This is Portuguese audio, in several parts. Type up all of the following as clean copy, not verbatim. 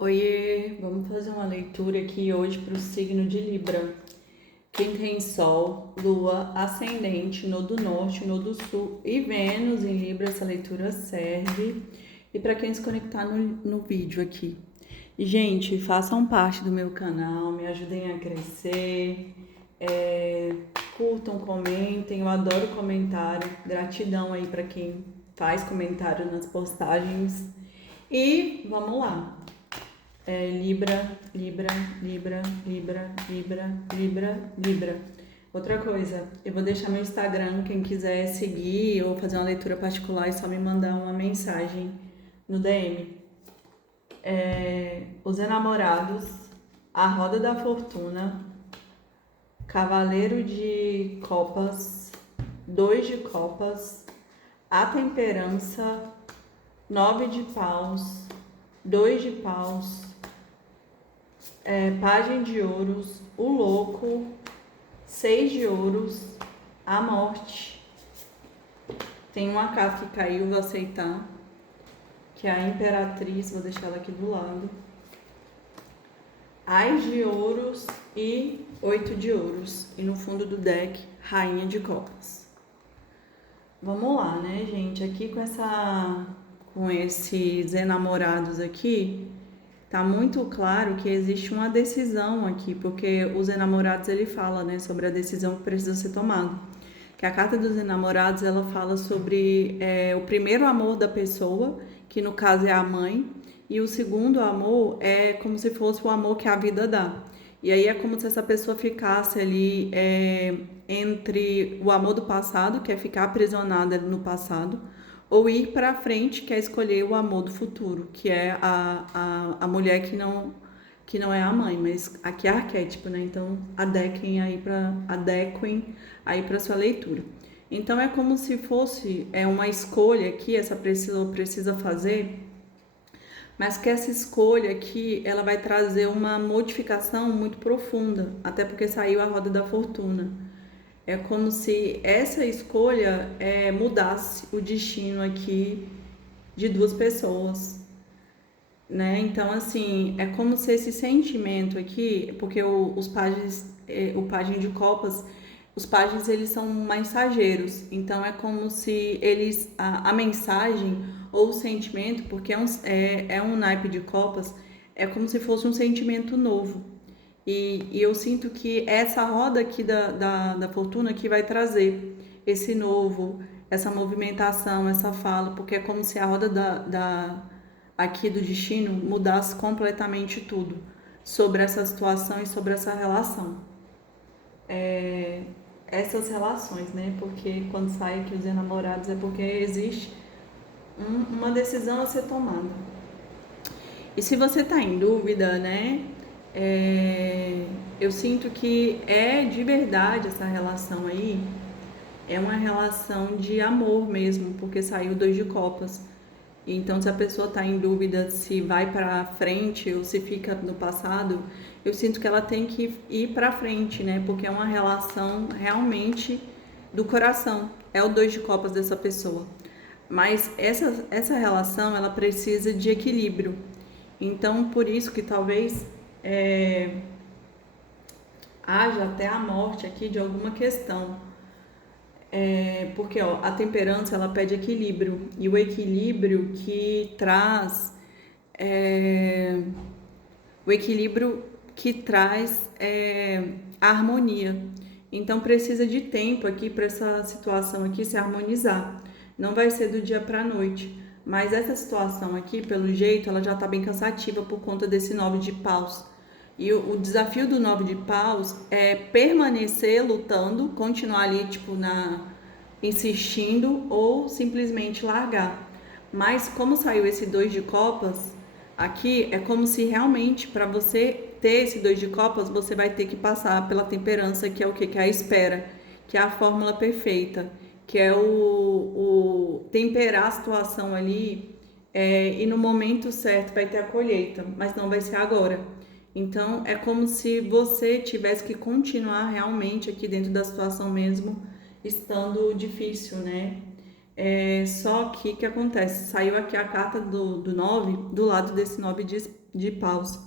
Oiê, vamos fazer uma leitura aqui hoje para o signo de Libra. Quem tem Sol, Lua, Ascendente no do Norte, no do Sul e Vênus em Libra, essa leitura serve. E para quem se conectar no vídeo aqui. E, gente, façam parte do meu canal, me ajudem a crescer, curtam, comentem, eu adoro comentário. Gratidão aí para quem faz comentário nas postagens. E vamos lá. Libra, Libra, Libra, Libra, Libra, Libra, Libra. Outra coisa, eu vou deixar meu Instagram, quem quiser seguir ou fazer uma leitura particular, é só me mandar uma mensagem no DM. Os Enamorados, a Roda da Fortuna, Cavaleiro de Copas, Dois de Copas, a Temperança, Nove de Paus, Dois de Paus, Pajem de Ouros, o Louco, Seis de Ouros, a Morte. Tem uma carta que caiu, vou aceitar, que é a Imperatriz, vou deixar ela aqui do lado. Ás de Ouros e Oito de Ouros. E no fundo do deck, Rainha de Copas. Vamos lá, né, gente? Aqui com esses enamorados aqui, tá muito claro que existe uma decisão aqui, porque os enamorados ele fala, né, sobre a decisão que precisa ser tomada. Que a carta dos enamorados ela fala sobre o primeiro amor da pessoa, que no caso é a mãe, e o segundo amor é como se fosse o amor que a vida dá. E aí é como se essa pessoa ficasse ali entre o amor do passado, que é ficar aprisionada no passado, ou ir para frente, que é escolher o amor do futuro, que é a mulher que não é a mãe, mas aqui é arquétipo, né? Então adequem aí para sua leitura. Então é como se fosse uma escolha que essa pessoa precisa fazer, mas que essa escolha aqui ela vai trazer uma modificação muito profunda, até porque saiu a roda da fortuna. É como se essa escolha mudasse o destino aqui de duas pessoas, né? Então, assim, é como se esse sentimento aqui, porque os pagens, o pajem de copas, os pagens eles são mensageiros, então é como se a mensagem ou o sentimento, porque é um naipe de copas, é como se fosse um sentimento novo. E eu sinto que essa roda aqui da fortuna que vai trazer esse novo, essa movimentação, essa fala, porque é como se a roda aqui do destino mudasse completamente tudo sobre essa situação e sobre essa relação. Essas relações, né? Porque quando sai aqui os enamorados é porque existe uma decisão a ser tomada. E se você tá em dúvida, né? Eu sinto que é de verdade essa relação aí, é uma relação de amor mesmo, porque saiu Dois de Copas. Então, se a pessoa está em dúvida se vai para frente ou se fica no passado, eu sinto que ela tem que ir para frente, né? Porque é uma relação realmente do coração. É o Dois de Copas dessa pessoa. Mas essa relação, ela precisa de equilíbrio. Então, por isso que talvez haja até a morte aqui de alguma questão. Porque a temperança ela pede equilíbrio e o equilíbrio que traz o equilíbrio que traz a harmonia. Então precisa de tempo aqui para essa situação aqui se harmonizar. Não vai ser do dia para a noite, mas essa situação aqui, pelo jeito, ela já está bem cansativa por conta desse nove de paus. E o desafio do nove de paus é permanecer lutando, continuar ali, tipo, insistindo ou simplesmente largar. Mas como saiu esse dois de copas, aqui é como se realmente para você ter esse dois de copas, você vai ter que passar pela temperança, que é o que? Que é a espera, que é a fórmula perfeita, que é o temperar a situação ali e no momento certo vai ter a colheita, mas não vai ser agora. Então é como se você tivesse que continuar realmente aqui dentro da situação mesmo, estando difícil, né? Só que o que acontece? Saiu aqui a carta do 9, do lado desse 9 de paus.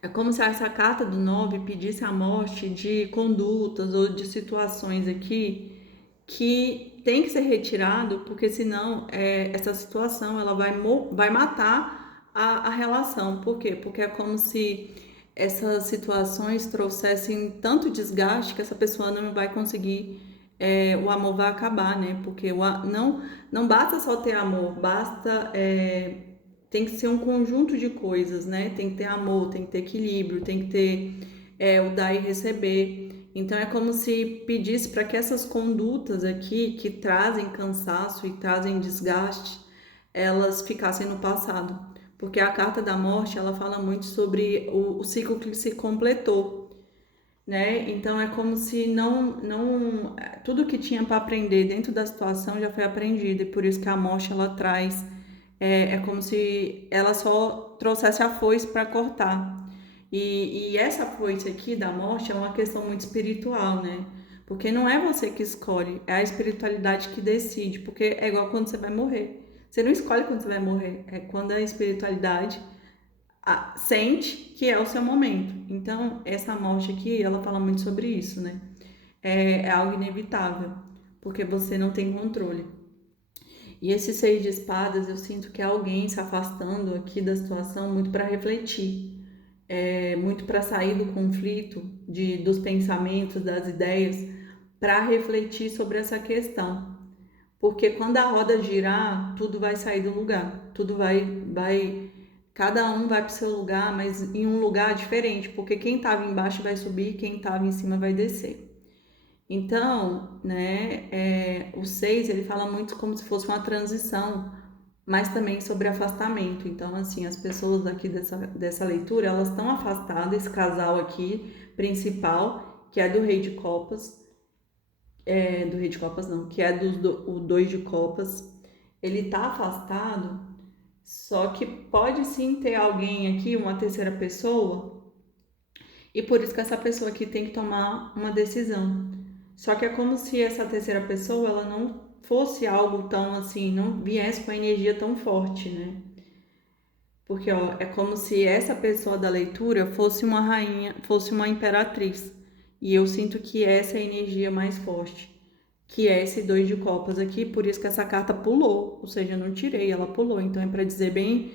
É como se essa carta do 9 pedisse a morte de condutas ou de situações aqui que tem que ser retirado, porque senão essa situação ela vai matar a relação. Por quê? Porque é como se essas situações trouxessem tanto desgaste que essa pessoa não vai conseguir, o amor vai acabar, né? Porque não basta só ter amor, tem que ser um conjunto de coisas, né? Tem que ter amor, tem que ter equilíbrio, tem que ter o dar e receber. Então é como se pedisse para que essas condutas aqui que trazem cansaço e trazem desgaste, elas ficassem no passado. Porque a carta da morte, ela fala muito sobre o ciclo que se completou, né? Então é como se não tudo que tinha para aprender dentro da situação já foi aprendido, e por isso que a morte ela traz é como se ela só trouxesse a foice para cortar. E essa foice aqui da morte é uma questão muito espiritual, né? Porque não é você que escolhe, é a espiritualidade que decide, porque é igual quando você vai morrer. Você não escolhe quando você vai morrer, é quando a espiritualidade sente que é o seu momento. Então, essa morte aqui, ela fala muito sobre isso, né? É algo inevitável, porque você não tem controle. E esse 6 de espadas, eu sinto que é alguém se afastando aqui da situação muito para refletir, muito para sair do conflito, dos pensamentos, das ideias, para refletir sobre essa questão. Porque quando a roda girar, tudo vai sair do lugar, tudo cada um vai para o seu lugar, mas em um lugar diferente, porque quem estava embaixo vai subir, quem estava em cima vai descer. Então, né, o 6 ele fala muito como se fosse uma transição, mas também sobre afastamento. Então, assim, as pessoas aqui dessa leitura, elas estão afastadas, esse casal aqui, principal, que é do Rei de Copas, do Rei de Copas não, que é o 2 de Copas, ele tá afastado, só que pode sim ter alguém aqui, uma terceira pessoa, e por isso que essa pessoa aqui tem que tomar uma decisão. Só que é como se essa terceira pessoa, ela não fosse algo tão assim, não viesse com a energia tão forte, né? Porque, ó, é como se essa pessoa da leitura fosse uma rainha, fosse uma imperatriz. E eu sinto que essa é a energia mais forte, que é esse 2 de copas aqui, por isso que essa carta pulou, ou seja, eu não tirei, ela pulou. Então é para dizer bem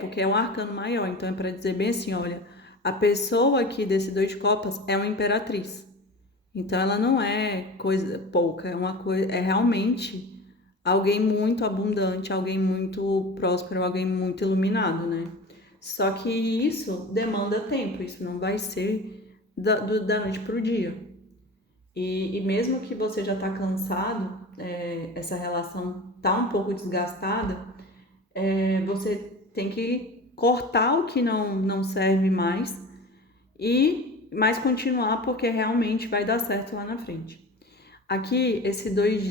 porque é um arcano maior, então é para dizer bem assim, olha, a pessoa aqui desse 2 de copas é uma imperatriz. Então ela não é coisa pouca, é uma coisa, é realmente alguém muito abundante, alguém muito próspero, alguém muito iluminado, né? Só que isso demanda tempo, isso não vai ser da noite para o dia. E mesmo que você já está cansado, essa relação tá um pouco desgastada, você tem que cortar o que não serve mais mas continuar porque realmente vai dar certo lá na frente. Aqui, esse 2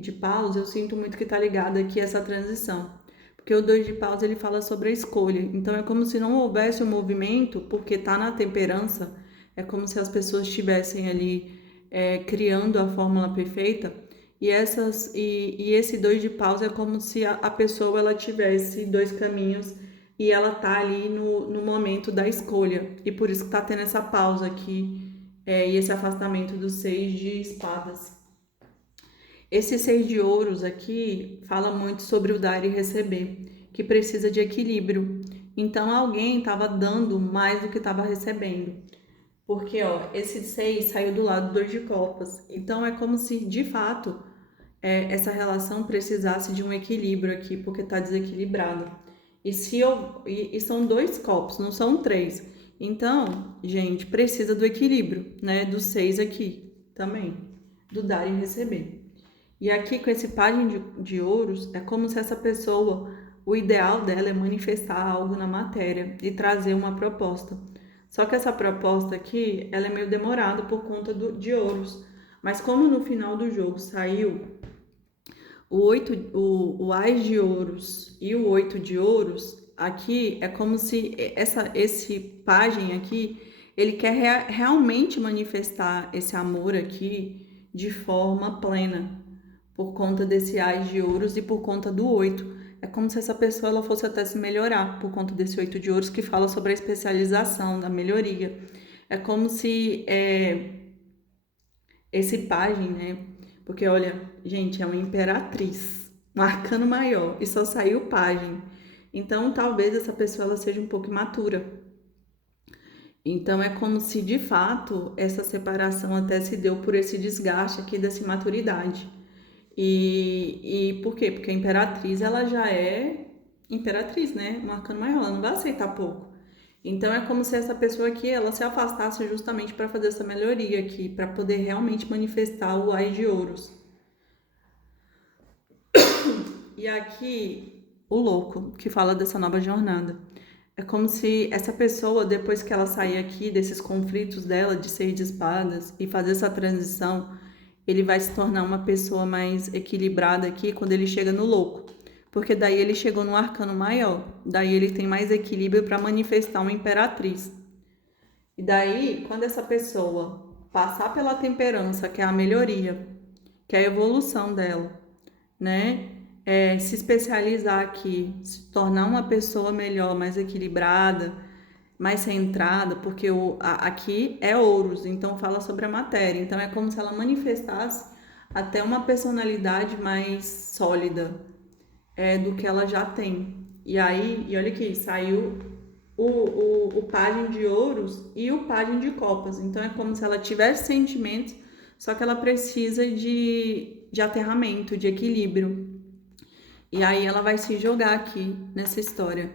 de paus, eu sinto muito que tá ligado aqui essa transição. Porque o 2 de paus, ele fala sobre a escolha. Então, é como se não houvesse um movimento, porque tá na temperança. É como se as pessoas estivessem ali criando a fórmula perfeita. E esse 2 de paus é como se a pessoa ela tivesse dois caminhos e ela tá ali no momento da escolha. E por isso que tá tendo essa pausa aqui, e esse afastamento do 6 de espadas. Esse 6 de ouros aqui fala muito sobre o dar e receber, que precisa de equilíbrio. Então alguém estava dando mais do que estava recebendo. Porque, ó, esse 6 saiu do lado do 2 de copas. Então é como se, de fato, essa relação precisasse de um equilíbrio aqui, porque está desequilibrado. E são 2 copos, não são 3. Então, gente, precisa do equilíbrio, né? Do 6 aqui também, do dar e receber. E aqui com esse pajem de ouros, é como se essa pessoa, o ideal dela é manifestar algo na matéria e trazer uma proposta. Só que essa proposta aqui, ela é meio demorada por conta de ouros. Mas como no final do jogo saiu o Ás de ouros e o 8 de ouros, aqui é como se esse pajem aqui, ele quer realmente manifestar esse amor aqui de forma plena. por conta desse Ás de Ouros e por conta do 8. É como se essa pessoa ela fosse até se melhorar por conta desse 8 de Ouros que fala sobre a especialização, da melhoria. É como se esse pajem, né? Porque olha, gente, é uma imperatriz, um arcano maior e só saiu pajem. Então, talvez essa pessoa ela seja um pouco imatura. Então, é como se de fato essa separação até se deu por esse desgaste aqui dessa imaturidade. E por quê? Porque a imperatriz ela já é imperatriz, né? Um arcano maior, ela não vai aceitar pouco. Então é como se essa pessoa aqui ela se afastasse justamente para fazer essa melhoria aqui, para poder realmente manifestar o Ás de Ouros. E aqui o louco que fala dessa nova jornada. É como se essa pessoa, depois que ela sair aqui desses conflitos dela de 6 de espadas e fazer essa transição, ele vai se tornar uma pessoa mais equilibrada aqui quando ele chega no louco. Porque daí ele chegou num arcano maior, daí ele tem mais equilíbrio para manifestar uma imperatriz. E daí, quando essa pessoa passar pela temperança, que é a melhoria, que é a evolução dela, né? Se especializar aqui, se tornar uma pessoa melhor, mais equilibrada, mais centrada, porque aqui é ouros, então fala sobre a matéria. Então é como se ela manifestasse até uma personalidade mais sólida do que ela já tem. E aí, e olha aqui, saiu o pajem de ouros e o pajem de copas. Então é como se ela tivesse sentimentos, só que ela precisa de aterramento, de equilíbrio. E aí ela vai se jogar aqui nessa história.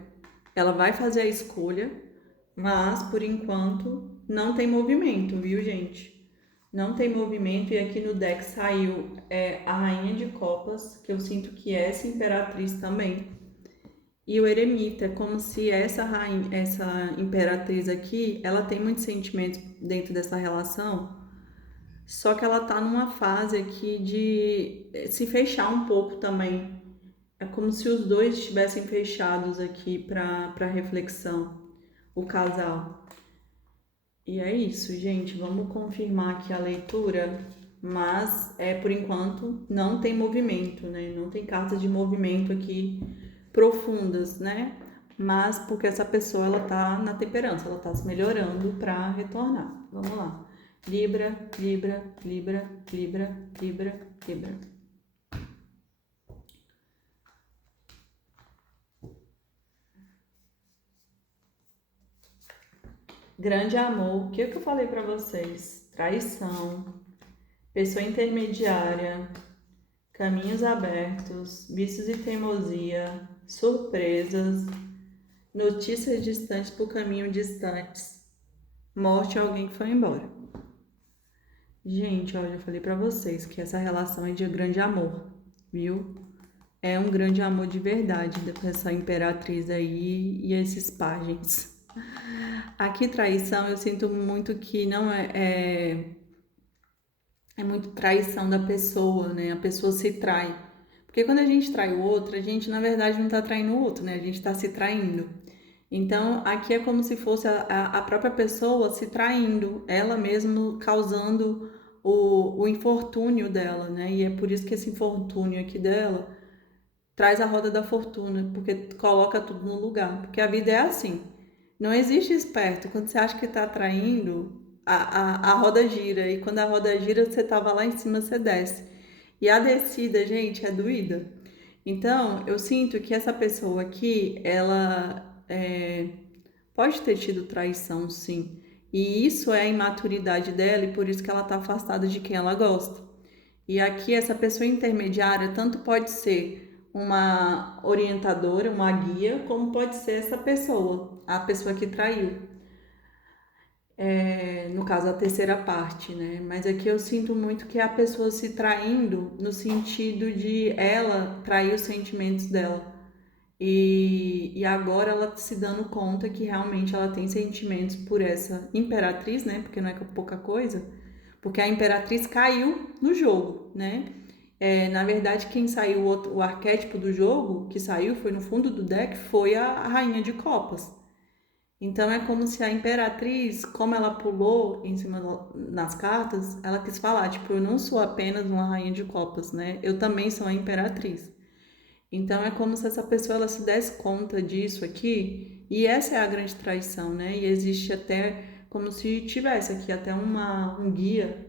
Ela vai fazer a escolha, mas por enquanto não tem movimento, viu, gente? Não tem movimento, e aqui no deck saiu a Rainha de Copas, que eu sinto que é essa imperatriz também. E o eremita, é como se essa rainha, essa imperatriz aqui, ela tem muitos sentimentos dentro dessa relação, só que ela tá numa fase aqui de se fechar um pouco também. É como se os dois estivessem fechados aqui para reflexão, o casal. E é isso, gente. Vamos confirmar aqui a leitura, mas por enquanto não tem movimento, né? Não tem cartas de movimento aqui profundas, né? Mas porque essa pessoa ela tá na temperança, ela tá se melhorando para retornar. Vamos lá. Libra, Libra, Libra, Libra, Libra, Libra. Grande amor, o que eu falei para vocês? Traição, pessoa intermediária, caminhos abertos, vícios e teimosia, surpresas, notícias distantes por caminho distantes, morte a alguém que foi embora. Gente, olha, eu falei para vocês que essa relação é de grande amor, viu? É um grande amor de verdade com essa imperatriz aí e esses pajens. Aqui, traição, eu sinto muito que não é muito traição da pessoa, né? A pessoa se trai. Porque quando a gente trai o outro, a gente, na verdade, não tá traindo o outro, né? A gente tá se traindo. Então, aqui é como se fosse a própria pessoa se traindo, ela mesma causando o infortúnio dela, né? E é por isso que esse infortúnio aqui dela traz a roda da fortuna, porque coloca tudo no lugar. Porque a vida é assim. Não existe esperto. Quando você acha que está atraindo, a roda gira. E quando a roda gira, você estava lá em cima, você desce. E a descida, gente, é doída. Então, eu sinto que essa pessoa aqui, ela pode ter tido traição, sim. E isso é a imaturidade dela e por isso que ela está afastada de quem ela gosta. E aqui, essa pessoa intermediária, tanto pode ser uma orientadora, uma guia, como pode ser essa pessoa, a pessoa que traiu. No caso, a terceira parte, né? Mas aqui eu sinto muito que é a pessoa se traindo no sentido de ela trair os sentimentos dela. E agora ela se dando conta que realmente ela tem sentimentos por essa imperatriz, né? Porque não é pouca coisa. Porque a imperatriz caiu no jogo, né? Na verdade, quem saiu, o arquétipo do jogo que saiu foi no fundo do deck, foi a Rainha de Copas. Então é como se a imperatriz, como ela pulou em cima nas cartas, ela quis falar, tipo, eu não sou apenas uma rainha de copas, né? Eu também sou a imperatriz. Então é como se essa pessoa ela se desse conta disso aqui, e essa é a grande traição, né? E existe até como se tivesse aqui até um guia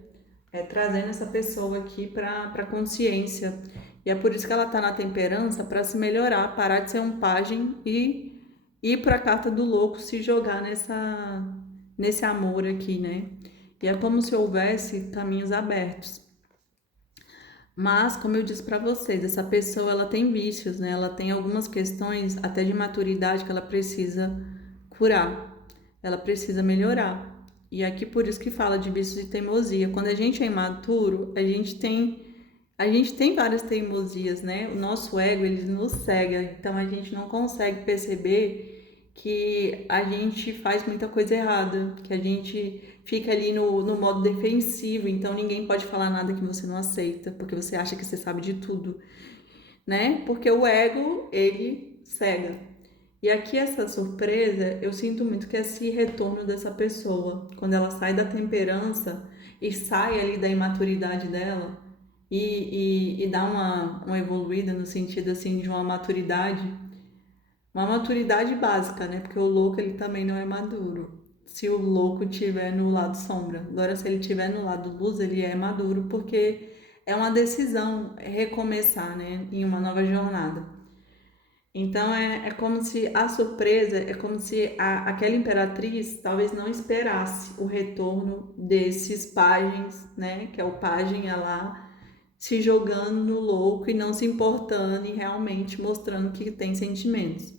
trazendo essa pessoa aqui para consciência. E é por isso que ela está na temperança, para se melhorar, parar de ser um pajem e ir para a carta do louco, se jogar nesse amor aqui, né? E é como se houvesse caminhos abertos. Mas, como eu disse para vocês, essa pessoa ela tem vícios, né? Ela tem algumas questões até de maturidade que ela precisa curar, ela precisa melhorar. E aqui por isso que fala de vícios de teimosia. Quando a gente é imaturo, a gente tem várias teimosias, né? O nosso ego ele nos cega, então a gente não consegue perceber que a gente faz muita coisa errada, que a gente fica ali no modo defensivo, então ninguém pode falar nada que você não aceita, porque você acha que você sabe de tudo, né? Porque o ego, ele cega. E aqui essa surpresa, eu sinto muito que é esse retorno dessa pessoa, quando ela sai da temperança e sai ali da imaturidade dela e dá uma evoluída no sentido assim de uma maturidade básica, né? Porque o louco ele também não é maduro. Se o louco tiver no lado sombra, agora se ele tiver no lado luz, ele é maduro porque é uma decisão recomeçar, né? Em uma nova jornada. Então é como se a surpresa, é como se aquela imperatriz talvez não esperasse o retorno desses pajens, né? Que é o pajem lá se jogando no louco e não se importando e realmente mostrando que tem sentimentos.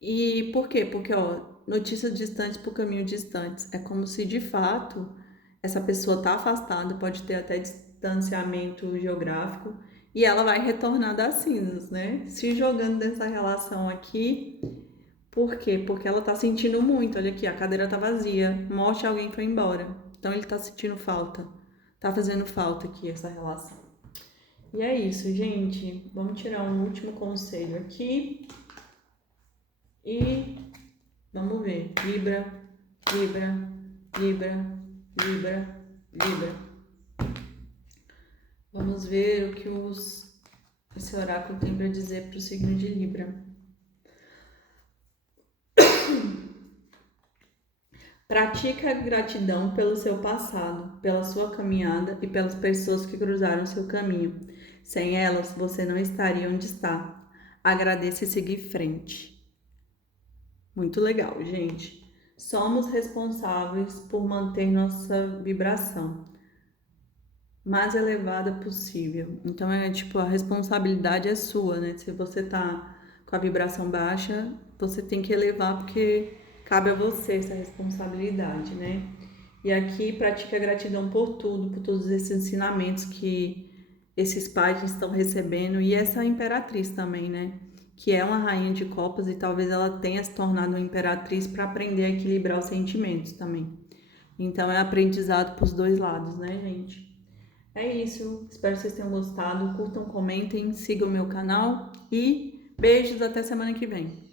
E por quê? Porque, ó, notícias distantes por caminho distantes. É como se de fato essa pessoa tá afastada, pode ter até distanciamento geográfico, e ela vai retornar das cinzas, né? Se jogando dessa relação aqui. Por quê? Porque ela tá sentindo muito. Olha aqui, a cadeira tá vazia. Morte, alguém foi embora. Então ele tá sentindo falta. Tá fazendo falta aqui essa relação. E é isso, gente. Vamos tirar um último conselho aqui. E vamos ver. Libra, Libra, Libra, Libra, Libra. Vamos ver o que esse oráculo tem para dizer para o signo de Libra. Pratica a gratidão pelo seu passado, pela sua caminhada e pelas pessoas que cruzaram seu caminho. Sem elas, você não estaria onde está. Agradeça e siga em frente. Muito legal, gente. Somos responsáveis por manter nossa vibração mais elevada possível. Então é tipo, a responsabilidade é sua, né? Se você tá com a vibração baixa, você tem que elevar porque cabe a você essa responsabilidade, né? E aqui pratica gratidão por tudo, por todos esses ensinamentos que esses pais estão recebendo e essa imperatriz também, né? Que é uma rainha de copas e talvez ela tenha se tornado uma imperatriz para aprender a equilibrar os sentimentos também. Então é aprendizado para os dois lados, né, gente? É isso. Espero que vocês tenham gostado. Curtam, comentem, sigam o meu canal e beijos até semana que vem.